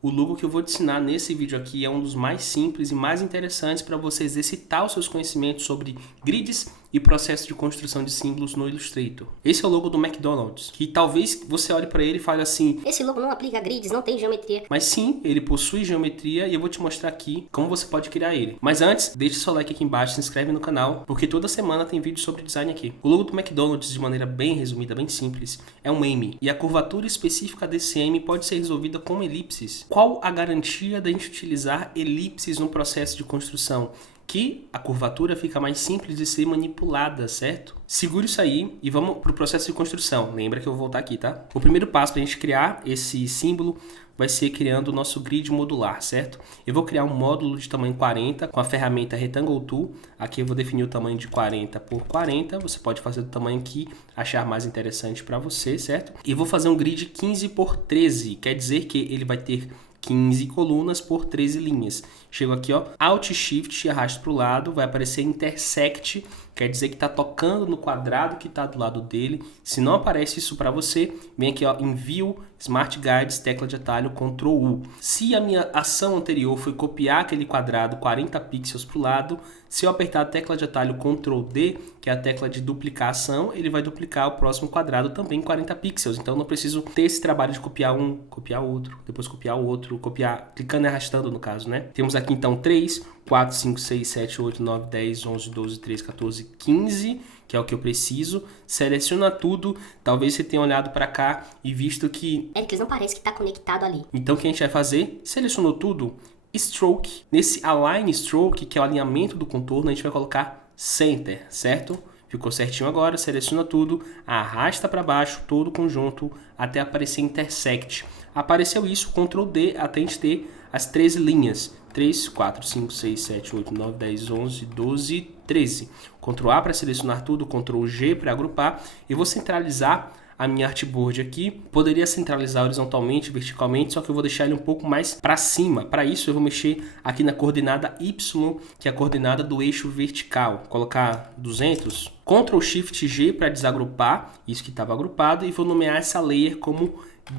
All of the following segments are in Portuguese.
O logo que eu vou te ensinar nesse vídeo aqui é um dos mais simples e mais interessantes para você exercitar os seus conhecimentos sobre grids e processo de construção de símbolos no Illustrator. Esse é o logo do McDonald's, que talvez você olhe para ele e fale assim: esse logo não aplica a grids, não tem geometria. mas sim, ele possui geometria e eu vou te mostrar aqui como você pode criar ele. Mas antes, deixe seu like aqui embaixo, se inscreve no canal, porque toda semana tem vídeo sobre design aqui. O logo do McDonald's, de maneira bem resumida, bem simples, é um M, e a curvatura específica desse M pode ser resolvida com elipses. Qual a garantia da gente utilizar elipses no processo de construção? Que a curvatura fica mais simples de ser manipulada, certo? Segura isso aí e vamos para o processo de construção. Lembra que eu vou voltar aqui, tá? O primeiro passo para a gente criar esse símbolo vai ser criando o nosso grid modular, certo? Eu vou criar um módulo de tamanho 40 com a ferramenta Rectangle Tool. Aqui eu vou definir o tamanho de 40 por 40. Você pode fazer do tamanho que achar mais interessante para você, certo? E vou fazer um grid 15 por 13. Quer dizer que ele vai ter 15 colunas por 13 linhas. Chego aqui, ó, Alt Shift e arrasto para o lado, vai aparecer Intersect, quer dizer que está tocando no quadrado que está do lado dele. Se não aparece isso para você, vem aqui, ó, em View, Smart Guides, tecla de atalho, Ctrl U. Se a minha ação anterior foi copiar aquele quadrado 40 pixels para o lado, se eu apertar a tecla de atalho Ctrl D, que é a tecla de duplicação, ele vai duplicar o próximo quadrado também 40 pixels. Então não preciso ter esse trabalho de copiar um, copiar outro, depois copiar o outro, copiar, clicando e arrastando no caso, né? Temos aqui então 3, 4, 5, 6, 7, 8, 9, 10, 11, 12, 13, 14, 15, que é o que eu preciso. Seleciona tudo. Talvez você tenha olhado para cá e visto que... Éricles, não parece que está conectado ali. Então o que a gente vai fazer? Selecionou tudo? Stroke. Nesse Align Stroke, que é o alinhamento do contorno, a gente vai colocar Center, certo? Ficou certinho agora, seleciona tudo, arrasta para baixo todo o conjunto até aparecer Intersect. Apareceu isso, Ctrl D, até a gente ter as 13 linhas. 3, 4, 5, 6, 7, 8, 9, 10, 11, 12, 13. Ctrl A para selecionar tudo, Ctrl G para agrupar. E vou centralizar a minha artboard aqui. Poderia centralizar horizontalmente, verticalmente, só que eu vou deixar ele um pouco mais para cima. Para isso eu vou mexer aqui na coordenada Y, que é a coordenada do eixo vertical. Colocar 200. Ctrl Shift G para desagrupar isso que estava agrupado e vou nomear essa layer como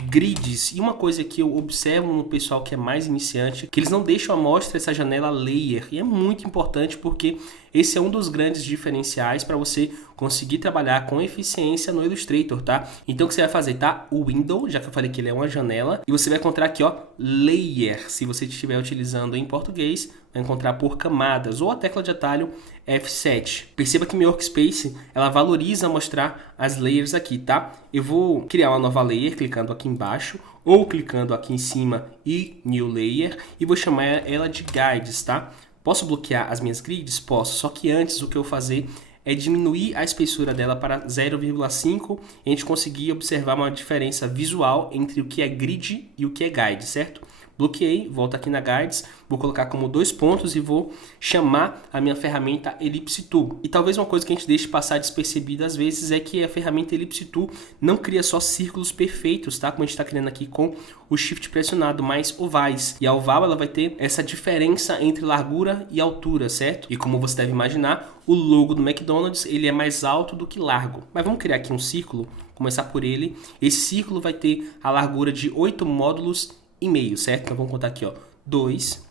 grids. E uma coisa que eu observo no pessoal que é mais iniciante, que eles não deixam à mostra essa janela layer, e é muito importante porque esse é um dos grandes diferenciais para você conseguir trabalhar com eficiência no Illustrator, tá? Então o que você vai fazer, tá? O window, já que eu falei que ele é uma janela, e você vai encontrar aqui, ó, layer. Se você estiver utilizando em português, vai encontrar por camadas, ou a tecla de atalho F7. Perceba que meu workspace, ela valoriza mostrar as layers aqui, tá? Eu vou criar uma nova layer clicando aqui embaixo, ou clicando aqui em cima e New Layer, e vou chamar ela de Guides, tá? Posso bloquear as minhas grids? Posso, só que antes o que eu vou fazer é diminuir a espessura dela para 0,5 e a gente conseguir observar uma diferença visual entre o que é grid e o que é guide, certo? Bloqueei, volto aqui na Guides, vou colocar como 2 pontos e vou chamar a minha ferramenta Ellipse Tool. E talvez uma coisa que a gente deixe passar despercebida às vezes é que a ferramenta Ellipse Tool não cria só círculos perfeitos, tá? Como a gente está criando aqui com o Shift pressionado, mas ovais. E a oval ela vai ter essa diferença entre largura e altura, certo? E como você deve imaginar, o logo do McDonald's ele é mais alto do que largo. Mas vamos criar aqui um círculo, começar por ele. Esse círculo vai ter a largura de 8 módulos e meio, certo? Então vamos contar aqui, ó, 2,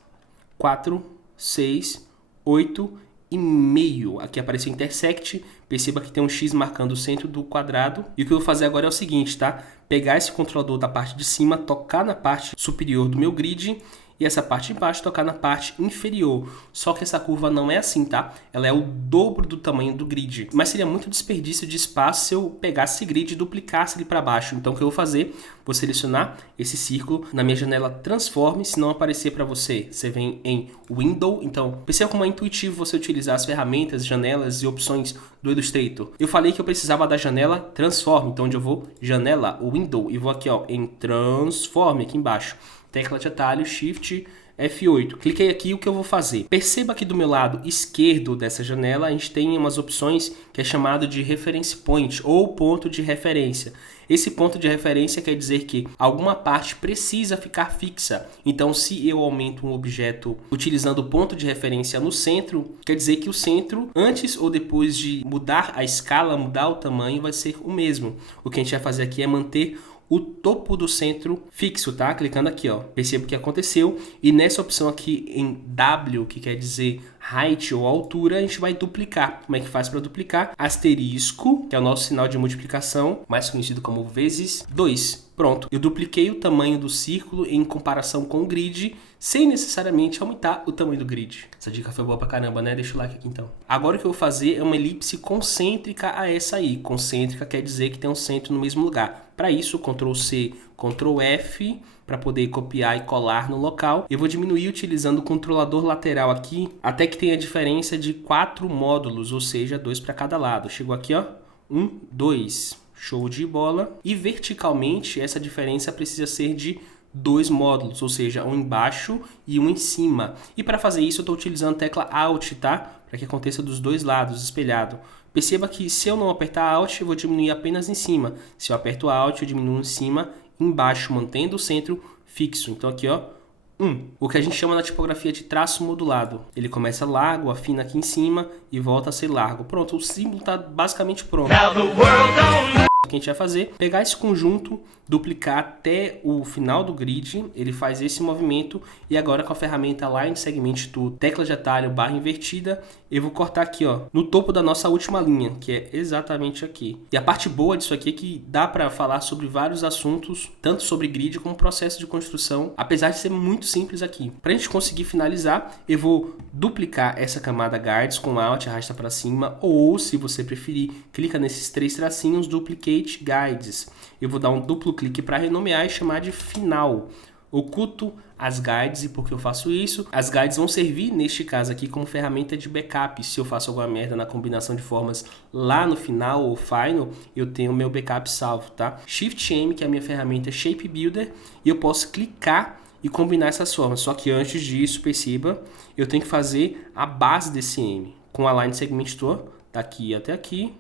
4, 6, 8 e meio. Aqui apareceu Intersect, perceba que tem um X marcando o centro do quadrado. E o que eu vou fazer agora é o seguinte, tá? Pegar esse controlador da parte de cima, tocar na parte superior do meu grid e essa parte de baixo tocar na parte inferior. Só que essa curva não é assim, tá? Ela é o dobro do tamanho do grid. Mas seria muito desperdício de espaço se eu pegasse esse grid e duplicasse ele para baixo. Então o que eu vou fazer? Vou selecionar esse círculo na minha janela Transform. Se não aparecer para você, você vem em Window. Então perceba como é intuitivo você utilizar as ferramentas, janelas e opções do Illustrator. Eu falei que eu precisava da janela Transform. Então onde eu vou? Janela, Window. E vou aqui, ó, em Transform aqui embaixo. Tecla de atalho, Shift F8. Cliquei aqui, o que eu vou fazer? Perceba que do meu lado esquerdo dessa janela, a gente tem umas opções que é chamado de Reference Point, ou ponto de referência. Esse ponto de referência quer dizer que alguma parte precisa ficar fixa. Então, se eu aumento um objeto utilizando o ponto de referência no centro, quer dizer que o centro, antes ou depois de mudar a escala, mudar o tamanho, vai ser o mesmo. O que a gente vai fazer aqui é manter o topo do centro fixo, tá? Clicando aqui, ó. Perceba o que aconteceu. E nessa opção aqui em W, que quer dizer height ou altura, a gente vai duplicar. Como é que faz para duplicar? Asterisco, que é o nosso sinal de multiplicação, mais conhecido como vezes 2. Pronto, eu dupliquei o tamanho do círculo em comparação com o grid, sem necessariamente aumentar o tamanho do grid. Essa dica foi boa pra caramba, né? Deixa o like aqui então. Agora o que eu vou fazer é uma elipse concêntrica a essa aí. Concêntrica quer dizer que tem um centro no mesmo lugar. Para isso, Ctrl C, Ctrl F, para poder copiar e colar no local. Eu vou diminuir utilizando o controlador lateral aqui, até que tenha diferença de 4 módulos, ou seja, 2 para cada lado. Chegou aqui, ó, 1, 2. Show de bola. E verticalmente, essa diferença precisa ser de 2 módulos, ou seja, um embaixo e um em cima. E para fazer isso, eu estou utilizando a tecla Alt, tá? Para que aconteça dos dois lados, espelhado. Perceba que se eu não apertar Alt, eu vou diminuir apenas em cima. Se eu aperto Alt, eu diminuo em cima e embaixo, mantendo o centro fixo. Então aqui, ó, 1. O que a gente chama na tipografia de traço modulado. Ele começa largo, afina aqui em cima e volta a ser largo. Pronto, o símbolo está basicamente pronto. O que a gente vai fazer, pegar esse conjunto, duplicar até o final do grid, ele faz esse movimento e agora com a ferramenta Line Segment Tool, tecla de atalho, barra invertida, eu vou cortar aqui, ó, no topo da nossa última linha, que é exatamente aqui. E a parte boa disso aqui é que dá para falar sobre vários assuntos, tanto sobre grid como processo de construção, apesar de ser muito simples aqui. Para a gente conseguir finalizar, eu vou duplicar essa camada Guides com Alt, arrasta para cima, ou se você preferir, clica nesses 3 tracinhos, Duplicate Guides. Eu vou dar um duplo clique para renomear e chamar de final. Oculto as guides, e por que eu faço isso? As guides vão servir, neste caso aqui, como ferramenta de backup. Se eu faço alguma merda na combinação de formas lá no final ou final, eu tenho meu backup salvo, tá? Shift M, que é a minha ferramenta Shape Builder, e eu posso clicar e combinar essas formas. Só que antes disso, perceba, eu tenho que fazer a base desse M. Com a Line Segment Tool, daqui,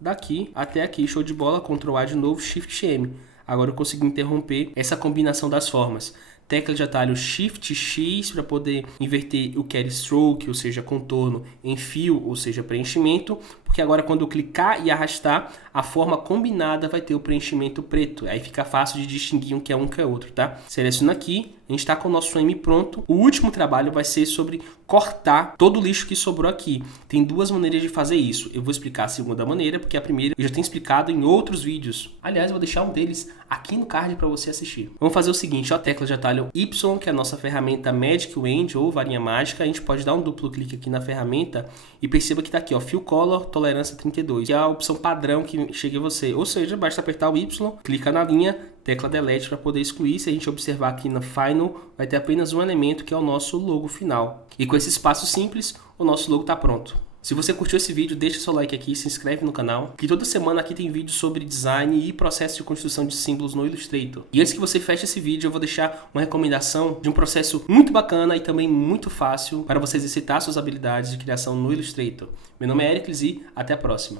daqui até aqui, show de bola, Ctrl A de novo, Shift M. Agora eu consegui interromper essa combinação das formas. Tecla de atalho Shift X para poder inverter o Carry Stroke, ou seja, contorno, em fio, ou seja, preenchimento, porque agora quando eu clicar e arrastar, a forma combinada vai ter o preenchimento preto. Aí fica fácil de distinguir um que é outro, tá? Seleciono aqui, a gente está com o nosso M pronto. O último trabalho vai ser sobre cortar todo o lixo que sobrou aqui. Tem 2 maneiras de fazer isso. Eu vou explicar a segunda maneira, porque a primeira eu já tenho explicado em outros vídeos. Aliás, eu vou deixar um deles aqui no card para você assistir. Vamos fazer o seguinte, ó, a tecla de atalho Y, que é a nossa ferramenta Magic Wand ou varinha mágica. A gente pode dar um duplo clique aqui na ferramenta e perceba que está aqui, ó, Fill Color, tolerância 32, que é a opção padrão que chega a você. Ou seja, basta apertar o Y, clica na linha, tecla Delete para poder excluir. Se a gente observar aqui no Final, vai ter apenas um elemento que é o nosso logo final. E com esse espaço simples, o nosso logo está pronto. Se você curtiu esse vídeo, deixa seu like aqui, se inscreve no canal, que toda semana aqui tem vídeos sobre design e processo de construção de símbolos no Illustrator. E antes que você feche esse vídeo, eu vou deixar uma recomendação de um processo muito bacana e também muito fácil para você exercitar suas habilidades de criação no Illustrator. Meu nome é Ericles e até a próxima.